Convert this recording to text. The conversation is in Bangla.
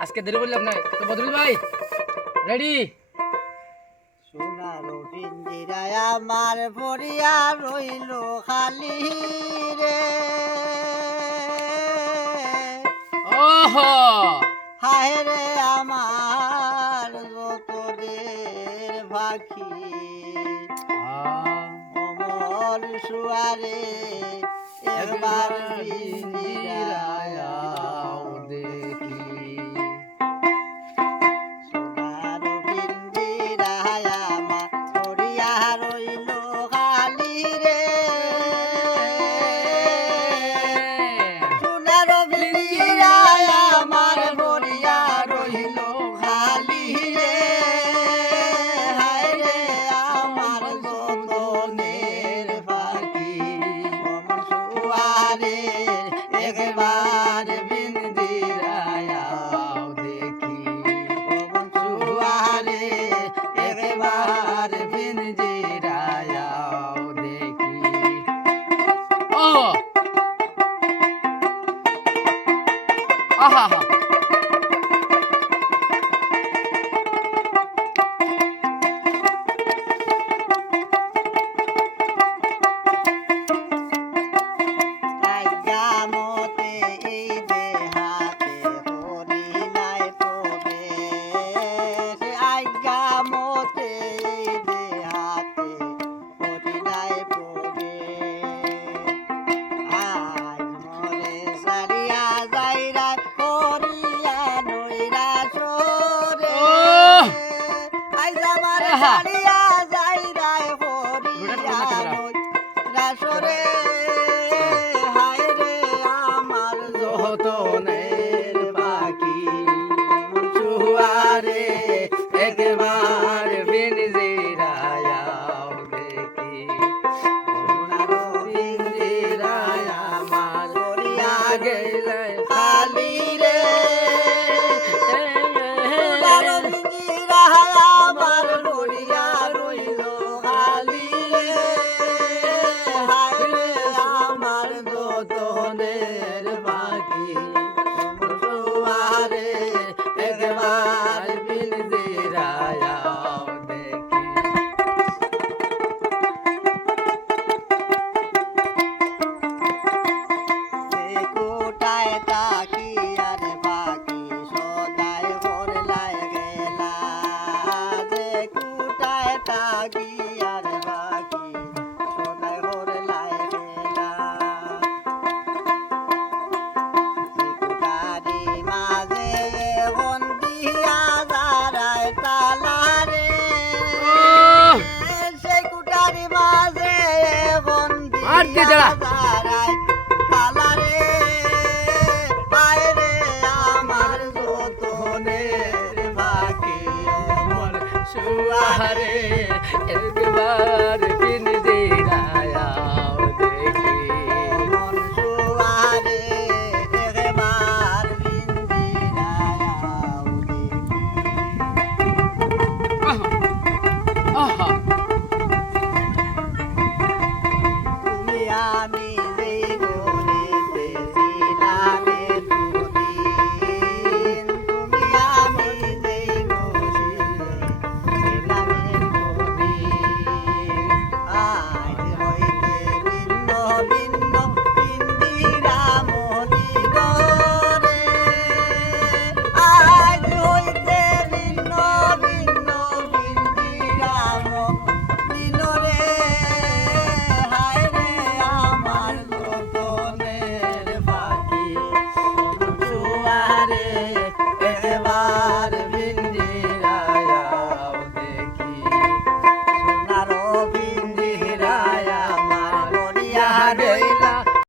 আজকে দেরি বললাম না তো বদরুল ভাই রেডি সোনার পিঞ্জিরায় আমার পড়িয়া রইল খালি রে ওহো হায় রে আমার যতদের পাখি অমর সুয়ারে একবার পিঞ্জিরায় দেখি সোনার পিঞ্জিরায় আমার পড়িয়া রইল খালি রে সোনার পিঞ্জিরায় আমার পড়িয়া রইল খালি রে হায় রে আমার যতনের পাখি অমর সুয়ারে একবার পিঞ্জিরায় দেখি অমর সুয়ারে একবার পিঞ্জিরায় দেখি ও আহা হা আজ্ঞামতে এই দেহাতে হরিণায় পড়ে আজ্ঞামতে এই দেহাতে হরিণায় পড়ে আজ মরে সারিয়া যাইরা করিয়া নইরা সরে আজ আমার সারিয়া যাইরা হরিয়া নইরা সরে হায় রে আমার যতনের পাখি সুয়ারে একবার পিঞ্জিরায় দেখি সোনার পিঞ্জিরায় আমার পড়িয়া গেলে খালি রে সোনার পিঞ্জিরায় আমার পড়িয়া রইল খালি রে হায় রে আমার যতনের পাখি সুয়ারে একবার পিঞ্জিরায় দেখি কোটায় তাকি আর বাকি সদায় হরলায় গেলা যে কোটায় তাকি আর বাকি সদায় হরলায় গেলা কোটারি মাঝে বন্দিয়া দাঁড়ায় তালারে সেই কোটারি মাঝে বন্দিয়া দাঁড়ায় তালারে হায় রে আমার যতনের পাখি সুয়ারে একবার পিঞ্জিরায়